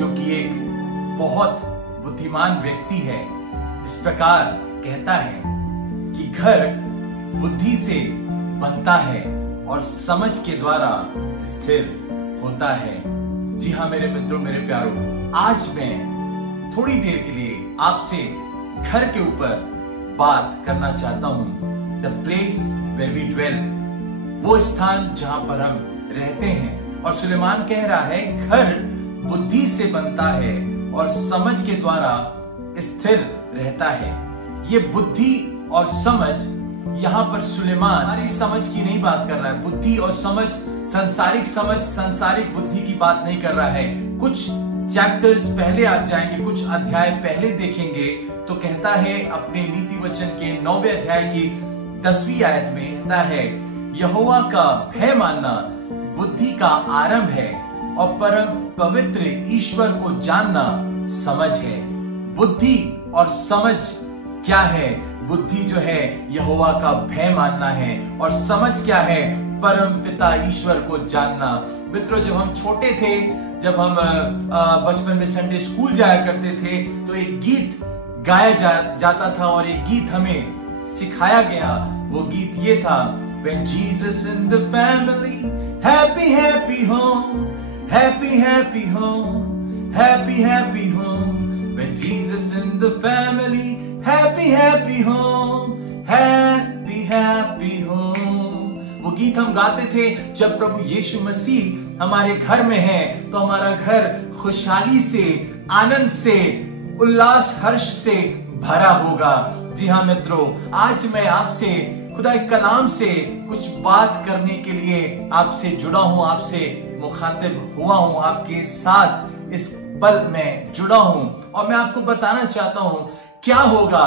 जो कि एक बहुत बुद्धिमान व्यक्ति है, इस प्रकार कहता है कि घर बुद्धि से बनता है और समझ के द्वारा स्थिर होता है। जी हाँ मेरे मित्रों, मेरे प्यारों, आज मैं थोड़ी देर के लिए आपसे घर के ऊपर बात करना चाहता हूं। The place where we dwell, वो स्थान जहां पर हम रहते हैं। और सुलेमान कह रहा है घर बुद्धि से बनता है और समझ के द्वारा स्थिर रहता है। ये बुद्धि और समझ यहां पर सुलेमान हमारी समझ की नहीं बात कर रहा है। बुद्धि और समझ, सांसारिक बुद्धि की बात नहीं कर रहा है। कुछ चैप्टर्स पहले आप जाएंगे, कुछ अध्याय पहले देखेंगे तो कहता है अपने नीति वचन के 9वें अध्याय की 10वीं आयत में कहता है, यहोवा का भय मानना बुद्धि का आरंभ है और परम पवित्र ईश्वर को जानना समझ है। बुद्धि और समझ क्या है? बुद्धि जो है यहोवा का भय मानना है और समझ क्या है? परम पिता ईश्वर को जानना। मित्रों, जब हम छोटे थे, जब हम बचपन में संडे स्कूल जाया करते थे तो एक गीत गाया जाता था और एक गीत हमें सिखाया गया। वो गीत ये था, When Jesus in the family, happy happy home, happy happy home, happy happy home. When Jesus in the family, happy happy home, happy happy home. वो गीत हम गाते थे जब प्रभु यीशु मसीह हमारे घर में है तो हमारा घर खुशहाली से, आनंद से, उल्लास, हर्ष से भरा होगा। जी हाँ मित्रों, आज मैं आपसे खुदा के कलाम से कुछ बात करने के लिए आपसे जुड़ा हूं, आपसे मुखातिब हुआ हूं, आपके साथ इस पल में जुड़ा हूं और मैं आपको बताना चाहता हूं क्या होगा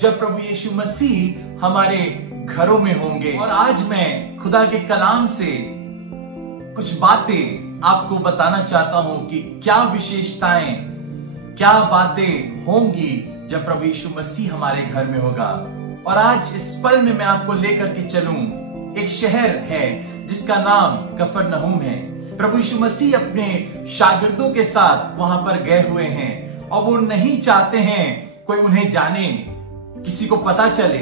जब प्रभु यीशु मसीह हमारे घरों में होंगे। और आज मैं खुदा के कलाम से कुछ बातें आपको बताना चाहता हूं कि क्या विशेषताएं, क्या बातें होंगी जब प्रभु यीशु मसीह हमारे घर में होगा। और आज इस पल में मैं आपको लेकर के चलूं, एक शहर है जिसका नाम कफरनहूम है। प्रभु यीशु मसीह अपने शागिर्दों के साथ वहां पर गए हुए हैं और वो नहीं चाहते हैं कोई उन्हें जाने, किसी को पता चले।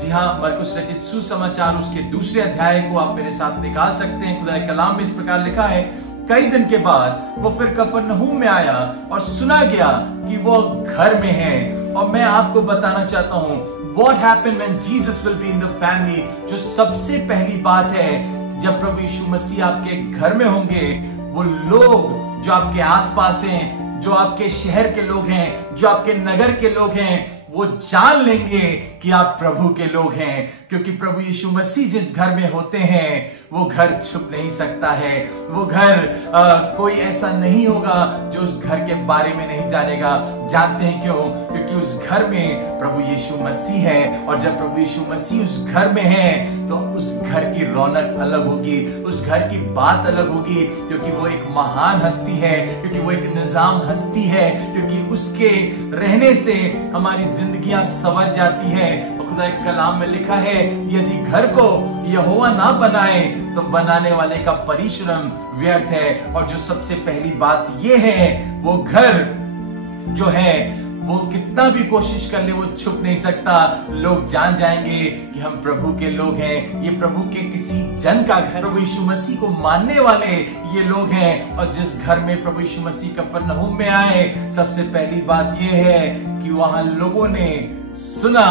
जी हाँ, मरकुस रचित सुसमाचार उसके 2 अध्याय को आप मेरे साथ निकाल सकते हैं। खुदा के कलाम में इस प्रकार लिखा है, कई दिन के बाद वो फिर कफरनहूम में आया और सुना गया कि वो घर में है। और मैं आपको बताना चाहता हूं what happened when Jesus will be in the family। जो सबसे पहली बात है, जब प्रभु यीशु मसीह आपके घर में होंगे, वो लोग जो आपके आसपास हैं, जो आपके शहर के लोग हैं, जो आपके नगर के लोग हैं, वो जान लेंगे कि आप प्रभु के लोग हैं। क्योंकि प्रभु यीशु मसीह जिस घर में होते हैं वो घर छुप नहीं सकता है। वो घर कोई ऐसा नहीं होगा जो उस घर के बारे में नहीं जानेगा। जानते हैं क्यों? क्योंकि उस घर में प्रभु यीशु मसीह है और जब प्रभु यीशु मसीह उस घर में है तो उस घर की रौनक अलग होगी, उस घर की बात अलग होगी। क्योंकि वो एक महान हस्ती है, क्योंकि वो एक निजाम हस्ती है, क्योंकि उसके रहने से हमारी जिंदगियां संवर जाती है। खुदा के कलाम में लिखा है, यदि घर को यहोवा ना बनाए तो बनाने वाले का परिश्रम व्यर्थ है। और जो सबसे पहली बात ये है, वो घर जो है वो कितना भी कोशिश कर ले वो छुप नहीं सकता। लोग जान जाएंगे कि हम प्रभु के लोग हैं, ये प्रभु के किसी जन का घर। प्रभु यीशु मसीह को मानने वाले ये लोग हैं। और जिस घर में प्रभु यीशु मसीह कफरनहूम में आए, सबसे पहली बात ये है कि वहां लोगों ने सुना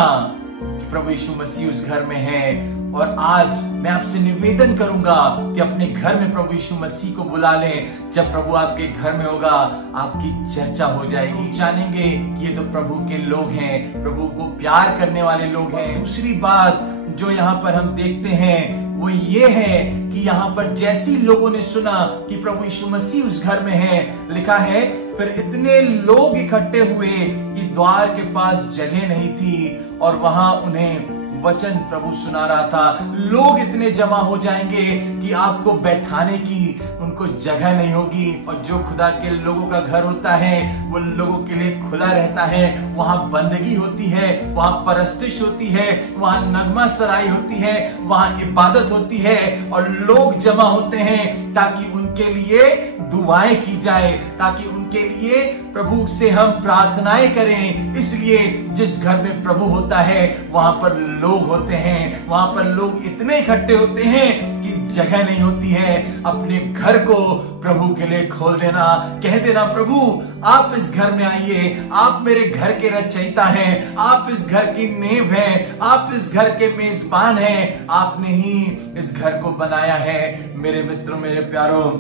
कि प्रभु यीशु मसीह उस घर में है। और आज मैं आपसे निवेदन करूंगा कि अपने घर में प्रभु यीशु मसीह को बुला लें। जब प्रभु आपके घर में होगा, आपकी चर्चा हो जाएगी, जानेंगे कि ये तो प्रभु के लोग हैं, प्रभु को प्यार करने वाले लोग हैं। दूसरी बात जो यहाँ पर हम देखते हैं वो ये है कि यहाँ पर जैसी लोगों ने सुना कि प्रभु यीशु मसीह उस घर में है, लिखा है फिर इतने लोग इकट्ठे हुए कि द्वार के पास जगह नहीं थी और वहां उन्हें वचन प्रभु सुना रहा था। लोग इतने जमा हो जाएंगे कि आपको बैठाने की उनको जगह नहीं होगी। और जो खुदा के लोगों का घर होता है वो लोगों के लिए खुला रहता है। वहां बंदगी होती है, वहां परस्तिश होती है, वहां नगमा सराई होती है, वहां इबादत होती है और लोग जमा होते हैं ताकि उनके लिए दुआएं की जाए, ताकि उनके लिए प्रभु से हम प्रार्थनाएं करें। इसलिए जिस घर में प्रभु होता है वहां पर लोग होते हैं, वहां पर लोग इतने इकट्ठे होते हैं कि जगह नहीं होती है। अपने घर को प्रभु के लिए खोल देना, कह देना प्रभु आप इस घर में आइए, आप मेरे घर के रचयिता हैं, आप इस घर की नींव हैं, आप इस घर के मेजबान हैं, आपने ही इस घर को बनाया है। मेरे मित्रों, मेरे प्यारों,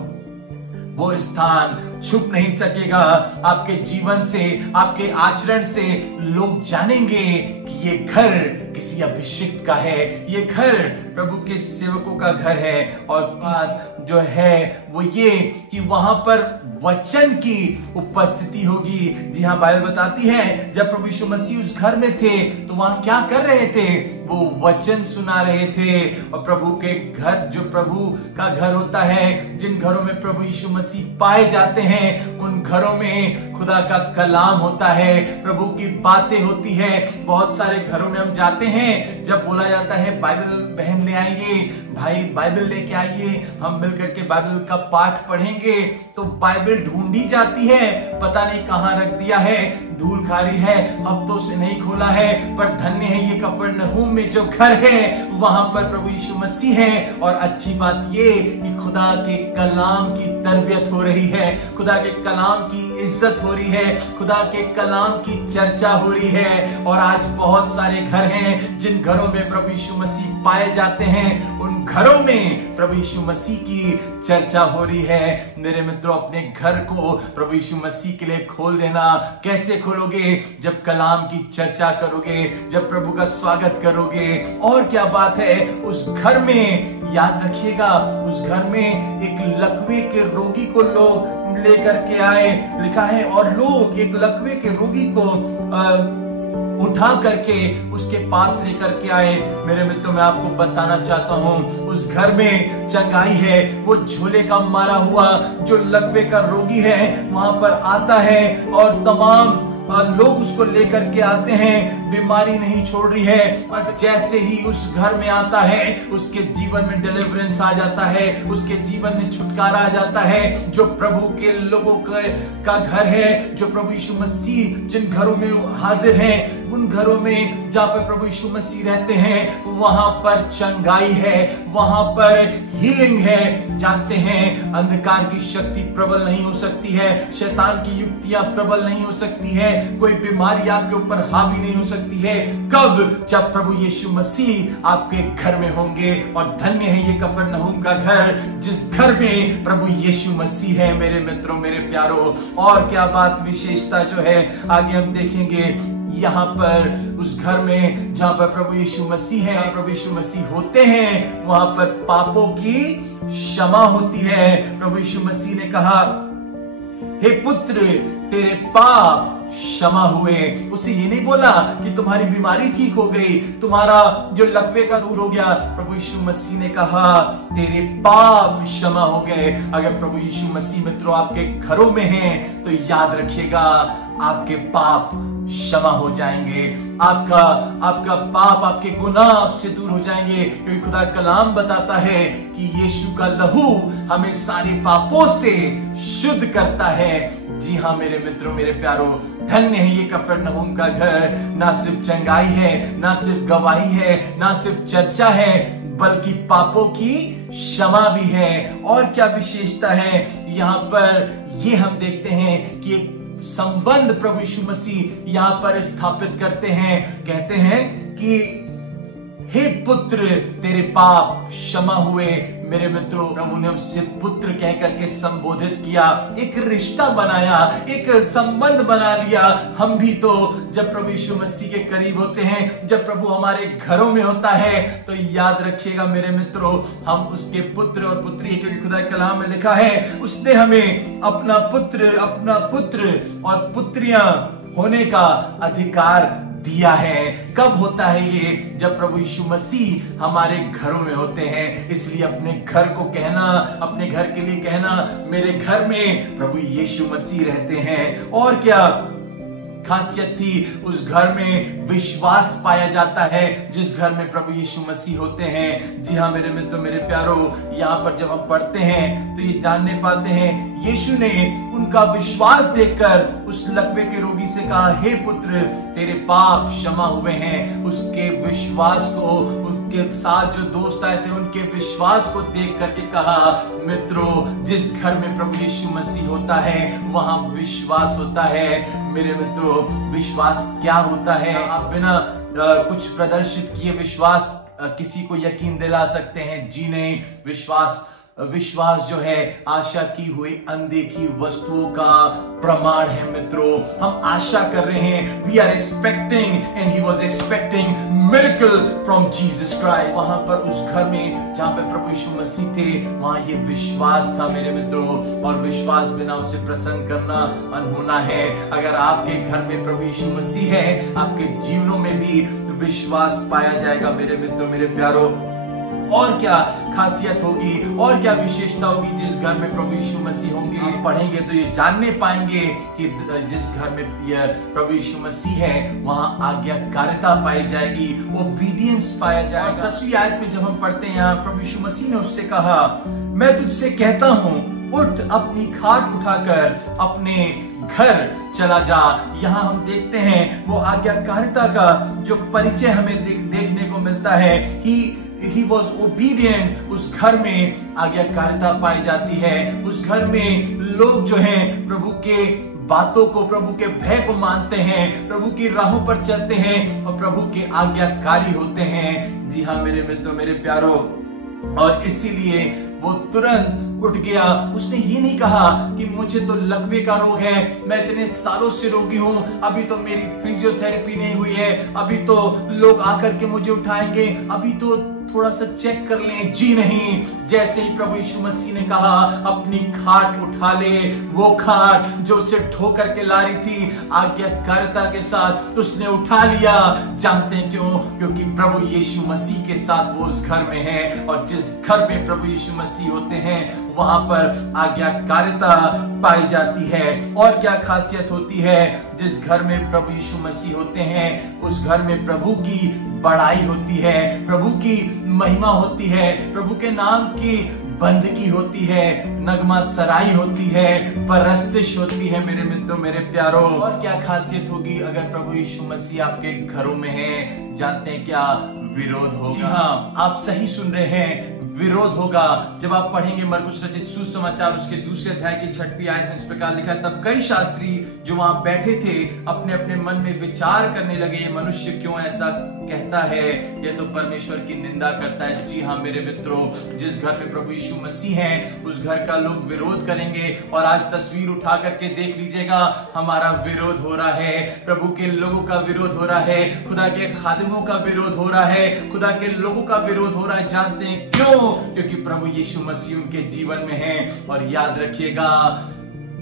वो स्थान छुप नहीं सकेगा। आपके जीवन से, आपके आचरण से लोग जानेंगे कि ये घर किसी अभिषिक्त का है, ये घर प्रभु के सेवकों का घर है। और बात जो है वो ये कि वहां पर वचन की उपस्थिति होगी। जी हाँ, बाइबल बताती है जब प्रभु यीशु मसीह उस घर में थे तो वहां क्या कर रहे थे? वो वचन सुना रहे थे। और प्रभु के घर, जो प्रभु का घर होता है, जिन घरों में प्रभु यीशु मसीह पाए जाते हैं, उन घरों में खुदा का कलाम होता है, प्रभु की बातें होती है। बहुत सारे घरों में हम जाते हैं, जब बोला जाता है बाइबल बहन ले आइए, भाई बाइबल लेके आइए, हम मिलकर के बाइबल का पाठ पढ़ेंगे, तो बाइबल ढूंढी जाती है, पता नहीं कहां रख दिया है, धूल खारी है, हफ्तों से नहीं खोला है। पर धन्य है ये कफरनहूम में जो घर है, वहां पर प्रभु यीशु मसीह है। और अच्छी बात ये कि खुदा के कलाम की तरबियत हो रही है, खुदा के कलाम की इज्जत हो रही है, खुदा के कलाम की चर्चा हो रही है। और आज बहुत सारे घर हैं जिन घरों में प्रभु यीशु मसीह पाए जाते हैं, उन घरों में प्रभु यीशु मसीह की चर्चा हो रही है। मेरे मित्रों, अपने घर को प्रभु यीशु मसीह के लिए खोल देना। कैसे खोलोगे? जब कलाम की चर्चा करोगे, जब प्रभु का स्वागत करोगे। और क्या बात है, उस घर में याद रखिएगा, उस घर में एक लकवे के रोगी को लोग लेकर के आए, लिखा है, और लोग एक लकवे के रोगी को उठा करके उसके पास लेकर के आए। मेरे मित्रों, मैं आपको बताना चाहता हूं, उस घर में चंगाई है। वो झोले का मारा हुआ जो लकवे का रोगी है वहां पर आता है और तमाम लोग उसको लेकर के आते हैं, बीमारी नहीं छोड़ रही है। और जैसे ही उस घर में आता है, उसके जीवन में डिलीवरेंस आ जाता है, उसके जीवन में छुटकारा आ जाता है। जो प्रभु के लोगों का घर है, जो प्रभु यीशु मसीह जिन घरों में हाजिर हैं, उन घरों में जहां पर प्रभु यीशु मसीह रहते हैं, वहां पर चंगाई है, वहां पर हीलिंग है। जानते हैं, अंधकार की शक्ति प्रबल नहीं हो सकती है, शैतान की युक्तियां प्रबल नहीं हो सकती है, कोई बीमारी आपके ऊपर हावी नहीं हो सकती है। कब? जब प्रभु यीशु मसीह आपके घर में होंगे। और धन्य है ये कफरनहूम का घर, जिस घर में प्रभु यीशु मसीह है। मेरे मित्रों, मेरे प्यारों, और क्या बात विशेषता जो है आगे हम देखेंगे। यहाँ पर उस घर में जहां पर प्रभु यीशु मसीह है, प्रभु यीशु मसीह होते हैं, वहां पर पापों की क्षमा होती है। प्रभु यीशु मसीह ने कहा, हे पुत्र, तेरे पाप क्षमा हुए। उसे ये नहीं बोला कि तुम्हारी बीमारी ठीक हो गई, तुम्हारा जो लकवे का दूर हो गया। प्रभु यीशु मसीह ने कहा, तेरे पाप क्षमा हो गए। अगर प्रभु यीशु मसीह मित्रों आपके घरों में हैं, तो याद रखिएगा, आपके पाप क्षमा हो जाएंगे। आपका पाप, आपके गुनाह आपसे दूर हो जाएंगे, क्योंकि खुदा कलाम बताता है कि यीशु का लहू हमें सारे पापों से शुद्ध करता है। जी हाँ मेरे मित्रों, मेरे प्यारों, धन्य है ये कफरनहूम का घर। ना सिर्फ चंगाई है, ना सिर्फ गवाही है, ना सिर्फ चर्चा है, बल्कि पापों की क्षमा भी है। और क्या विशेषता है यहाँ पर, ये हम देखते हैं कि एक संबंध प्रभु यीशु मसीह यहाँ पर स्थापित करते हैं। कहते हैं कि हे पुत्र, तेरे पाप क्षमा हुए। मेरे मित्रों, प्रभु ने उससे पुत्र कह करके संबोधित किया, एक रिश्ता बनाया, एक संबंध बना लिया। हम भी तो जब प्रभु यीशु मसीह के करीब होते हैं, जब प्रभु हमारे घरों में होता है, तो याद रखिएगा मेरे मित्रों, हम उसके पुत्र और पुत्री, क्योंकि खुदा के कलाम में लिखा है, उसने हमें अपना पुत्र और पुत्रियां होने का अधिकार दिया है। कब होता है ये? जब प्रभु यीशु मसीह हमारे घरों में होते हैं। इसलिए अपने घर को कहना, अपने घर के लिए कहना, मेरे घर में प्रभु यीशु मसीह रहते हैं। और क्या खासियत थी? उस घर में विश्वास पाया जाता है। जिस घर में प्रभु यीशु मसीह होते हैं, जी हाँ मेरे मित्रों, मेरे प्यारो, यहाँ पर जब हम पढ़ते हैं तो ये जानने पाते हैं यीशु ने उनका विश्वास देखकर उस लकवे के रोगी से कहा, हे पुत्र, तेरे पाप क्षमा हुए हैं। उसके विश्वास को, उसके साथ जो दोस्त आए थे उनके विश्वास को देख करके कहा, मित्रों, जिस घर में प्रभु यीशु मसीह होता है वहां विश्वास होता है। मेरे मित्रों, विश्वास क्या होता है? आप बिना कुछ प्रदर्शित किए विश्वास किसी को यकीन दिला सकते हैं? जी नहीं। विश्वास जो है आशा की हुई अनदेखी वस्तुओं का प्रमाण है। मित्रों, हम आशा कर रहे हैं, we are expecting, and he was expecting miracle from Jesus Christ. वहां पर उस घर में जहां पर प्रभु यीशु मसीह थे, वहां ये विश्वास था मेरे मित्रों। और विश्वास बिना उसे प्रसन्न करना अनहोना है। अगर आपके घर में प्रभु यीशु मसीह है, आपके जीवनों में भी विश्वास पाया जाएगा मेरे मित्रों, मेरे प्यारो। और क्या खासियत होगी, और क्या विशेषता होगी जिस घर में प्रभु यीशु मसीह होंगे? हम पढ़ेंगे तो ये जानने पाएंगे कि जिस घर में प्रभु यीशु मसीह है वहां आज्ञाकारिता पाई जाएगी, ओबीडियंस पाया जाएगा। 10वीं आयत में जब हम पढ़ते हैं, यहाँ प्रभु यीशु मसीह ने उससे कहा, मैं तुझसे कहता हूं, उठ, अपनी खाट उठाकर अपने घर चला जा। यहाँ हम देखते हैं वो आज्ञाकारिता का जो परिचय हमें देखने को मिलता है। He was obedient। उस घर में आज्ञाकारिता पाई जाती है। उस घर में लोग जो हैं प्रभु के बातों को, प्रभु के भय को मानते हैं, प्रभु की राहों पर चलते हैं और प्रभु के आज्ञाकारी होते हैं। जी हाँ मेरे मित्रों, मेरे प्यारो, और इसीलिए वो तुरंत उठ गया। उसने ये नहीं कहा कि मुझे तो लकवे का रोग है, मैं इतने सालों से रोगी हूं, अभी तो मेरी फिजियोथेरेपी नहीं हुई है, अभी तो लोग आकर के मुझे उठाएंगे, अभी तो थोड़ा सा चेक कर लें। जी नहीं, जैसे ही प्रभु यीशु मसीह ने कहा अपनी खाट उठा ले, वो खाट जो उसे ठोकर के ला रही थी आज्ञाकारिता के साथ, उसने उठा लिया। जानते हैं क्यों? क्योंकि प्रभु यीशु मसीह के साथ वो उस घर में है। और जिस घर में प्रभु यीशु मसीह होते हैं वहां पर आज्ञाकारिता पाई जाती है। और क्या खासियत होती है? जिस घर में प्रभु यीशु मसीह होते हैं उस घर में प्रभु की बड़ाई होती है, प्रभु की महिमा होती है, प्रभु के नाम की बंदगी होती है, नगमा सराई होती है, परस्तिश होती है मेरे मित्रों, मेरे प्यारो। और क्या खासियत होगी अगर प्रभु यीशु मसीह आपके घरों में है? जानते हैं क्या? विरोध होगा। हाँ, आप सही सुन रहे हैं, विरोध होगा। जब आप पढ़ेंगे मरकुस रचित सुसमाचार उसके 2 अध्याय की 6वीं आयत में इस प्रकार लिखा है, तब कई शास्त्री जो वहां बैठे थे अपने अपने मन में विचार करने लगे, ये मनुष्य क्यों ऐसा कहता है, ये तो परमेश्वर की निंदा करता है। जी हाँ मेरे मित्रों, जिस घर में प्रभु यीशु मसीह है उस घर का लोग विरोध करेंगे। और आज तस्वीर उठा करके देख लीजिएगा, हमारा विरोध हो रहा है, प्रभु के लोगों का विरोध हो रहा है, खुदा के खादिमों का विरोध हो रहा है, खुदा के लोगों का विरोध हो रहा है। जानते हैं क्यों? क्योंकि प्रभु यीशु मसीह उनके जीवन में है। और याद रखिएगा,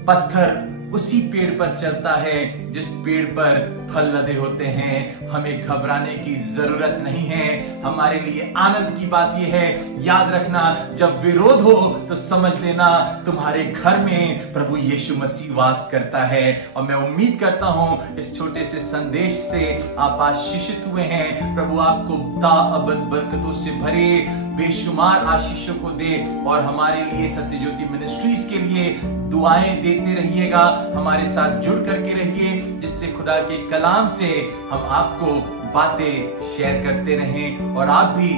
पत्थर उसी पेड़ पर चलता है जिस पेड़ पर फल लदे होते हैं। हमें घबराने की जरूरत नहीं है। हमारे लिए आनंद की बात यह है, याद रखना, जब विरोध हो तो समझ लेना तुम्हारे घर में प्रभु यीशु मसीह वास करता है। और मैं उम्मीद करता हूं इस छोटे से संदेश से आप आशीषित हुए हैं। प्रभु आपको ताअबद बरकतों से भरे, बेशुमार आशीषों को दे। और हमारे लिए सत्यज्योति मिनिस्ट्रीज के लिए दुआएं देते रहिएगा, हमारे साथ जुड़ करके रहिए, जिससे खुदा के कलाम से हम आपको बातें शेयर करते रहें। और आप भी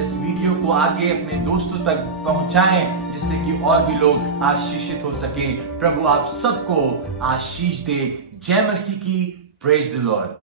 इस वीडियो को आगे अपने दोस्तों तक पहुंचाएं, जिससे कि और भी लोग आशीषित हो सके। प्रभु आप सबको आशीष दे। जय मसीह की। Praise the Lord.